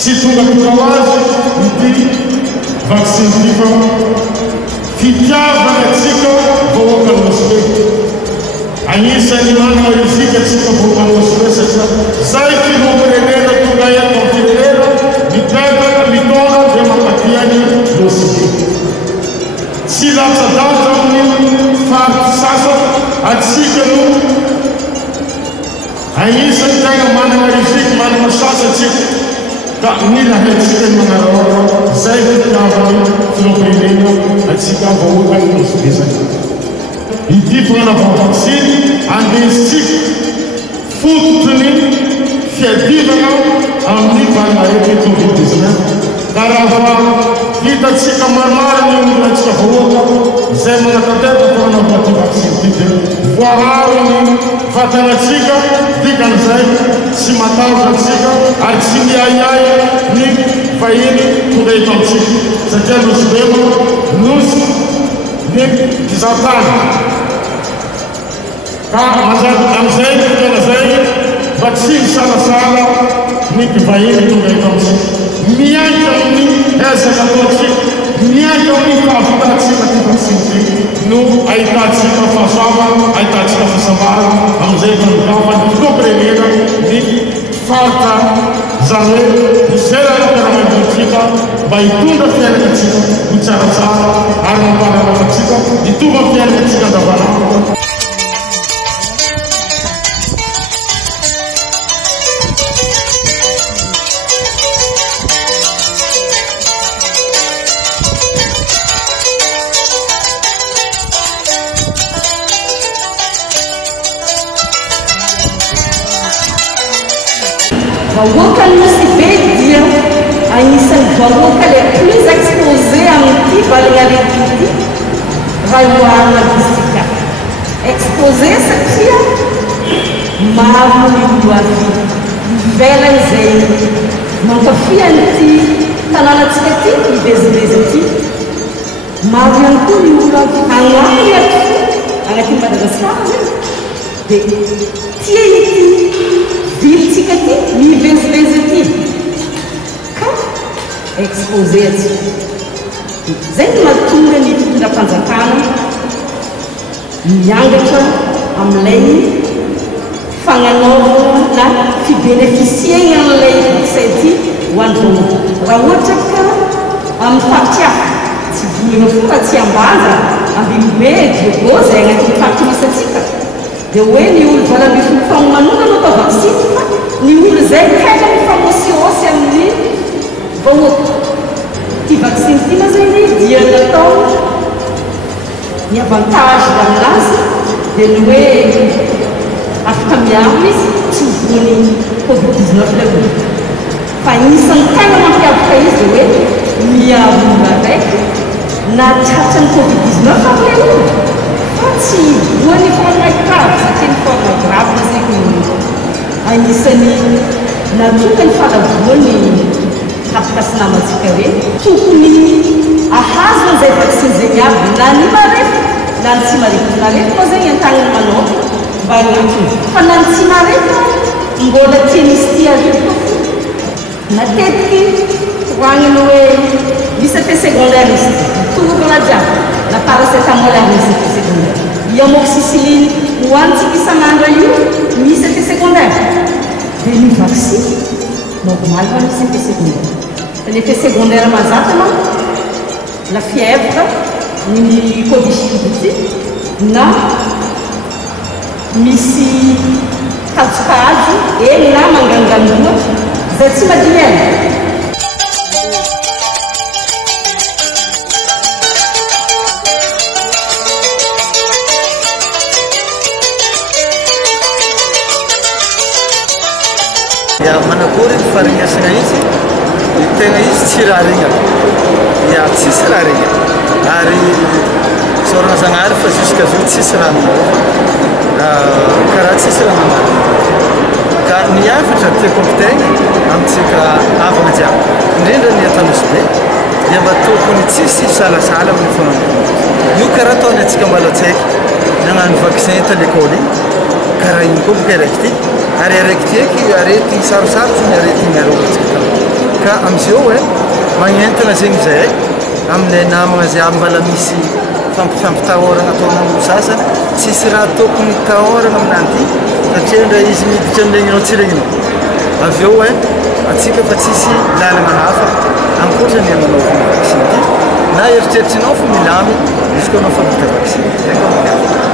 tsy tonga tokao azy ity vaccine ty fa fitiavana atsika vahoakany mosbe agnisan'ny manana rizika atsika vahoakany mosbe satria zay filopirenena tonga eto amin'ny firenena mipetaka mitona dia mampatiany mosbe tsy latsadanja amin'ny farity sasa atsika no agnisan'ny tegna manana rizika manana sasa atsika ka mila haitsika ny manarahara zay fitiavany filopirenena atsika vahoakany mosbe zay ity fananava vaksiny andesitsika fototry ny fiadivana amin'ny valinarety covid-19 ka raha hitatsika maromaro ny olona atsika vahoaka zay manatantera fananava ty vaksiny ty dia voaharo ny vatanatsika dikan'izay tsy matahotra atsika ary tsy miaiay ny vahiny tonga eto amitsika satria nosy bema nosy ny fizatany ka manjary amizay tena zay mba tsy misalasala ny mpivahiny tonga eto amitsika miaika amin'ny ezaka ataotsika miaika amin'ny fahavitatsika ty vaksiny ty no ahitatsika fahasoava ahitatsika fasambara amizay fanokafany filopirenena ny farita zany hoe izay raha-piaramaniditsika mba hitondra fiainakatsika ho tsaratsara ary mampanarakatsika hitova fiainakatsika andavanandro. Vahoaka nosy be dia agnisan'ny vahoaka le plus exposé amin'ity valinarety ity raha ioarina disika exposé satria maro ny olo avy ivelany zay mankafy an'ity tanànatsika ty ivezivezy ty maro ihany koa ny olo avy agnaminy aty agnaty Madagasikara zay dia tia ity vilitsika ty mivezivezy ty ka exposé atsika zay ny mahatonga ny fitondram-panjakana miangatra amin'ilay fagnanaovana na fibénéficiena an'ilay vaccin ty ho an'ny vahoaka raha ohatra ka amin'ny faritsy hafa tsy volana fora tsy ambanja ambinibe diego zay agnatin'ny faritsy misy atsika dia hoe ny olo valamifolo fagnomanona atao vaksiny fa ny olo zay tena mifamosiosy amin'ny vahoaka ty vaksiny ty ma zay ny dia natao ny avantage aminazy dia ny hoe afaka miaro izy tsy hovony covid-19 leo fa isan'ny tegna mampiavaka izy dia hoe miaro olo araiky na tratrany covid-19 am'ilay olo fa tsy voany forme grave satria ny forme grave na zay ko agnisan'ny natonga ny fahalavoany hapikasinamatsika hoe tokony ahazo an'izay vaksiny zay miavy na ny marefo na ny tsy marefo marefo koa zay an-tagnany manao mba agnaty fa na ny tsy marefo mbola tia misy ty arivo koa fo matetiky hoagniny hoe misy effet secondaire izy tongokona jiaby na paracétamol ary misy effet secondaire amoxicilline hoanitsika isan'andro io misy effet secondaire dia ny vaksiny normal fa misy effet secondaire fa ny effet secondaire mazatra ma la fièvre ny covichilde ty na misy kajokajo eny na mangangandoa zay tsy madiny ela manakory ny faharegnesana izy tegna izy tsy raha regna ia tsisy raha regna ary sorana zagnahary fa jusqu'à zao tsisy raha nanao karaha tsisy raha nanao ka niavitra tiako ampitegna amintsika avana jiaby indrindra ny atanosy be dia mba tokony tsisy salasala amin'ny fanamboana io karaha ataony atsika mbala tsaiky nagnano vaccin ta l'école igny karaha igny koa boka araiky ty ary araiky ty eky arety sarosarotsy ny arety igny arovatsika ka am'izao magnentana zegny zay aminay namagna zay mbala misy fampitahoragna ataonao sasany tsisy raha tokony tahoragna aminanty satria ndra izy miditra amregninao tsy regninao avy eo atsika fa tsisy lalagna hafa ankoatrany manaovana vaccine ty na eritreritrinao fa milamy izy koa anao fa vita vaccine